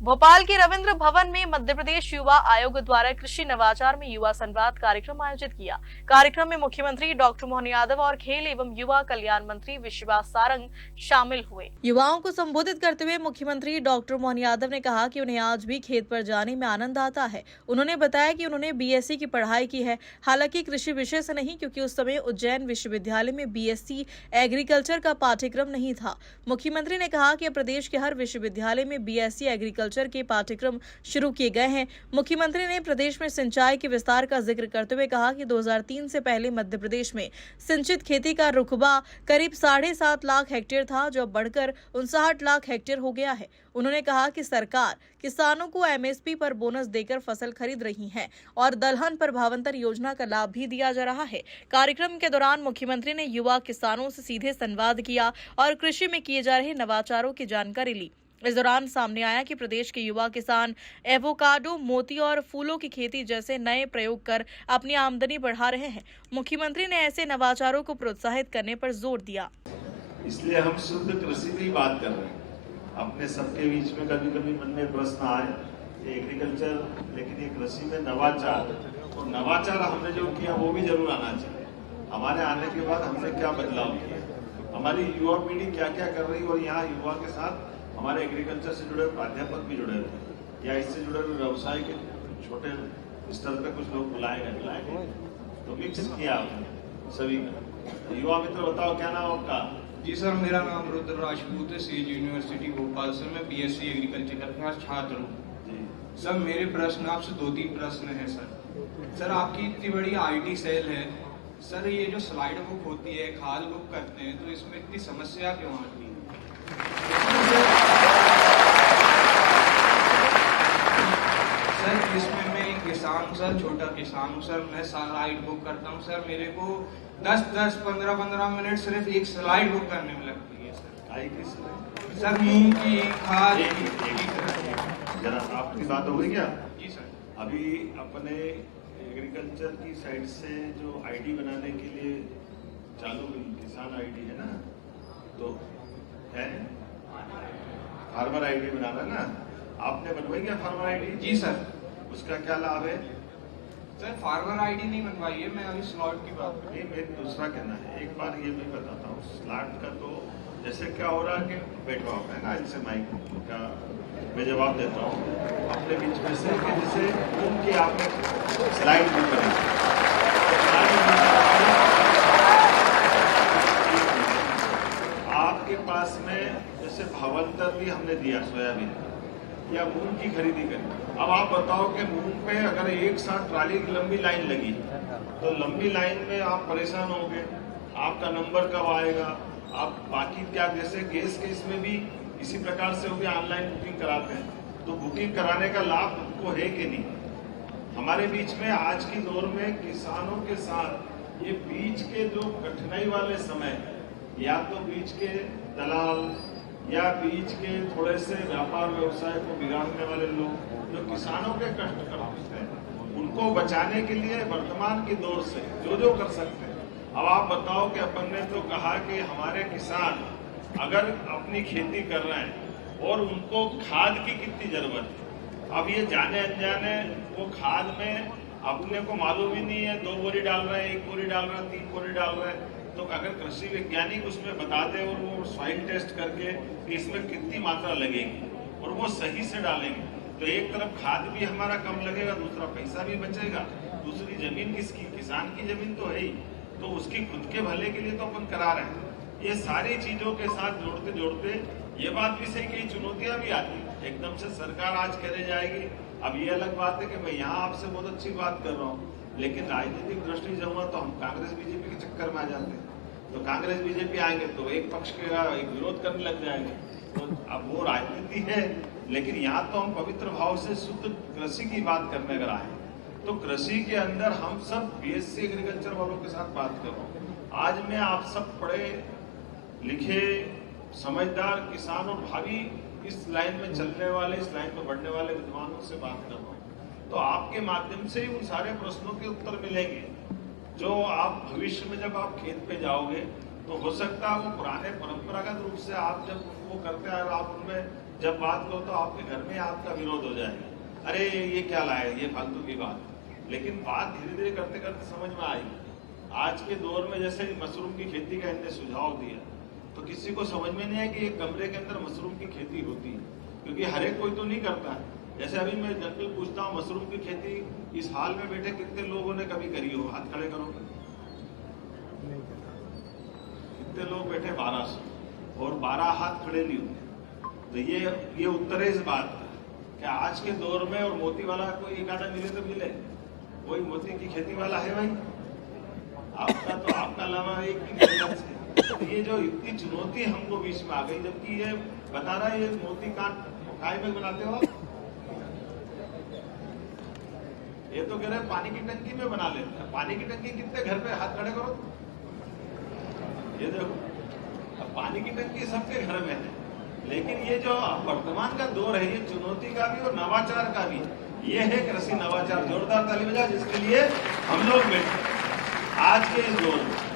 भोपाल के रविंद्र भवन में मध्य प्रदेश युवा आयोग द्वारा कृषि नवाचार में युवा संवाद कार्यक्रम आयोजित किया। कार्यक्रम में मुख्यमंत्री डॉक्टर मोहन यादव और खेल एवं युवा कल्याण मंत्री विश्वास सारंग शामिल हुए। युवाओं को संबोधित करते हुए मुख्यमंत्री डॉक्टर मोहन यादव ने कहा कि उन्हें आज भी खेत पर जाने में आनंद आता है। उन्होंने बताया कि उन्होंने बीएससी की पढ़ाई की है, हालांकि कृषि विषय से नहीं, क्योंकि उस समय उज्जैन विश्वविद्यालय में बीएससी एग्रीकल्चर का पाठ्यक्रम नहीं था। मुख्यमंत्री ने कहा कि प्रदेश के हर विश्वविद्यालय में बीएससी एग्रीकल्चर के पाठ्यक्रम शुरू किए गए हैं। मुख्यमंत्री ने प्रदेश में सिंचाई के विस्तार का जिक्र करते हुए कहा कि 2003 से पहले मध्य प्रदेश में सिंचित खेती का रुकबा करीब 7.5 लाख हेक्टेयर था, जो अब बढ़कर 59 लाख हेक्टेयर हो गया है। उन्होंने कहा कि सरकार किसानों को एमएसपी पर बोनस देकर फसल खरीद रही है और दलहन पर भावांतर योजना का लाभ भी दिया जा रहा है। कार्यक्रम के दौरान मुख्यमंत्री ने युवा किसानों से सीधे संवाद किया और कृषि में किए जा रहे नवाचारों की जानकारी ली। इस दौरान सामने आया कि प्रदेश के युवा किसान एवोकाडो, मोती और फूलों की खेती जैसे नए प्रयोग कर अपनी आमदनी बढ़ा रहे हैं। मुख्यमंत्री ने ऐसे नवाचारों को प्रोत्साहित करने पर जोर दिया। इसलिए हम शुद्ध कृषि की बात कर रहे हैं। अपने सबके बीच में कभी कभी मन में प्रश्न आए एग्रीकल्चर, लेकिन ये कृषि में नवाचार, और नवाचार हमने जो किया वो भी जरूर आना चाहिए। हमारे आने के बाद हमने क्या बदलाव किया, हमारी युवा पीढ़ी क्या क्या कर रही है, और यहाँ युवा के साथ हमारे एग्रीकल्चर से जुड़े प्राध्यापक भी जुड़े हुए या इससे जुड़े हुए व्यवसाय के छोटे स्तर पे कुछ लोग बुलाएंगे तो मिक्स किया सभी का। युवा मित्र बताओ क्या नाम आपका? जी सर, मेरा नाम रुद्र राजपूत है। सीज यूनिवर्सिटी भोपाल से मैं बीएससी एग्रीकल्चर का छात्र हूँ। सर मेरे प्रश्न आपसे 2-3 प्रश्न हैं सर। आपकी इतनी बड़ी आईटी सेल है सर, ये जो स्लाइड बुक होती है, खाद बुक करते हैं, तो इसमें इतनी समस्या क्यों आती है? सर इसमें मैं एक किसान सर, छोटा किसान हूँ सर, मैं स्लाइड बुक करता हूँ सर, मेरे को 10-10, 15-15 मिनट सिर्फ एक स्लाइड बुक करने में लगती है सर। सर मूंग की खाद जरा आपकी बात हो गई क्या? जी सर। अभी अपने एग्रीकल्चर की साइड से जो आईडी बनाने के लिए चालू हुई, किसान आईडी है ना, तो है फार्मर आईडी बनाना ना, आपने बनवाई क्या फार्मर आईडी? जी सर। उसका क्या लाभ है? सर फार्मर आईडी नहीं बनवाई है, मैं अभी स्लॉट की बात नहीं, मैं दूसरा कहना है। एक बार ये मैं बताता हूँ स्लॉट का। तो जैसे क्या हो रहा है कि बैठो आप है ना, इससे माइक का मैं जवाब देता हूँ अपने बीच में से कि जैसे उनकी आपने स्लाइड बुक करें, आपके पास में जैसे भावांतर भी हमने दिया सोयाबीन या मूंग की खरीदी करें। अब आप बताओ कि मूंग पे अगर एक साथ ट्राली की लंबी लाइन लगी तो लंबी लाइन में आप परेशान होंगे, आपका नंबर कब आएगा, आप बाकी क्या, जैसे गैस के इसमें भी इसी प्रकार से होगी, ऑनलाइन बुकिंग कराते हैं, तो बुकिंग कराने का लाभ उनको है कि नहीं? हमारे बीच में आज की दौर में किसानों के साथ ये बीच के जो कठिनाई वाले समय, या तो बीच के दलाल या बीच के थोड़े से व्यापार व्यवसाय को बिगाड़ने वाले लोग जो किसानों के कष्ट करते हैं, उनको बचाने के लिए वर्तमान की दौर से जो कर सकते हैं। अब आप बताओ कि अपन ने तो कहा कि हमारे किसान अगर अपनी खेती कर रहे हैं और उनको खाद की कितनी जरूरत है, अब ये जाने अनजाने वो खाद में अपने को मालूम ही नहीं है, 2 बोरी डाल रहे हैं, 1 बोरी डाल रहे हैं, 3 बोरी डाल रहे हैं, तो अगर कृषि वैज्ञानिक उसमें बता दे और वो सॉइल टेस्ट करके कि इसमें कितनी मात्रा लगेगी और वो सही से डालेंगे, तो एक तरफ खाद भी हमारा कम लगेगा, दूसरा पैसा भी बचेगा, दूसरी जमीन किसकी, किसान की जमीन तो है ही, तो उसकी खुद के भले के लिए तो अपन करा रहे हैं। ये सारी चीजों के साथ जोड़ते जोड़ते ये बात भी सही कि चुनौतियां भी आती है। एकदम से सरकार आज करे जाएगी, अब ये अलग बात है कि मैं यहाँ आपसे बहुत अच्छी बात कर रहा हूँ, लेकिन राजनीतिक दृष्टि जब हुआ तो हम कांग्रेस बीजेपी के चक्कर में आ जाते हैं। तो कांग्रेस बीजेपी आएंगे तो एक पक्ष के एक विरोध करने लग जाएंगे, तो अब वो राजनीति है। लेकिन यहाँ तो हम पवित्र भाव से शुद्ध कृषि की बात करने अगर आए तो कृषि के अंदर हम सब बीएससी एग्रीकल्चर वालों के साथ बात कर रहा हूँ। आज मैं आप सब पढ़े लिखे समझदार किसान और भावी इस लाइन में चलने वाले, इस लाइन में बढ़ने वाले विद्वानों से बात कर रहा हूँ, तो आपके माध्यम से ही उन सारे प्रश्नों के उत्तर मिलेंगे जो आप भविष्य में जब आप खेत पे जाओगे तो हो सकता है वो पुराने परंपरागत रूप से आप जब वो करते हैं आप उनमें जब बात करो तो आपके घर में आपका विरोध हो जाएगा, अरे ये क्या लाए, ये फालतू की बात। लेकिन बात धीरे धीरे करते करते समझ में आएगी। आज के दौर में जैसे मशरूम की खेती का इनने सुझाव दिया, तो किसी को समझ में नहीं है कि एक कमरे के अंदर मशरूम की खेती होती है, क्योंकि हर एक कोई तो नहीं करता है। जैसे अभी मैं जनरल पूछता हूँ, मशरूम की खेती इस हाल में बैठे कितने लोगों ने कभी करी हो, हाथ खड़े करो। कितने लोग बैठे? 1200, और 12 हाथ खड़े नहीं होते। तो ये उत्तर है इस बात का कि आज के दौर में, और मोती वाला कोई एक आधा मिले तो मिले, कोई मोती की खेती वाला है भाई? आपका तो आपका लावा एक ही मेहनत से। तो ये जो इतनी चुनौती हमको बीच में आ गई, जबकि ये बता रहा है ये मोती काय में बनाते हो आप? ये तो कह रहे पानी की टंकी में बना लेते हैं। पानी की टंकी कितने घर पे, हाथ खड़े करो। ये देखो, अब पानी की टंकी सबके घर में है, लेकिन ये जो वर्तमान का दौर है, ये चुनौती का भी और नवाचार का भी, ये है कृषि नवाचार। जोरदार ताली बजाओ जिसके लिए हम लोग बैठे आज के इस दौर में।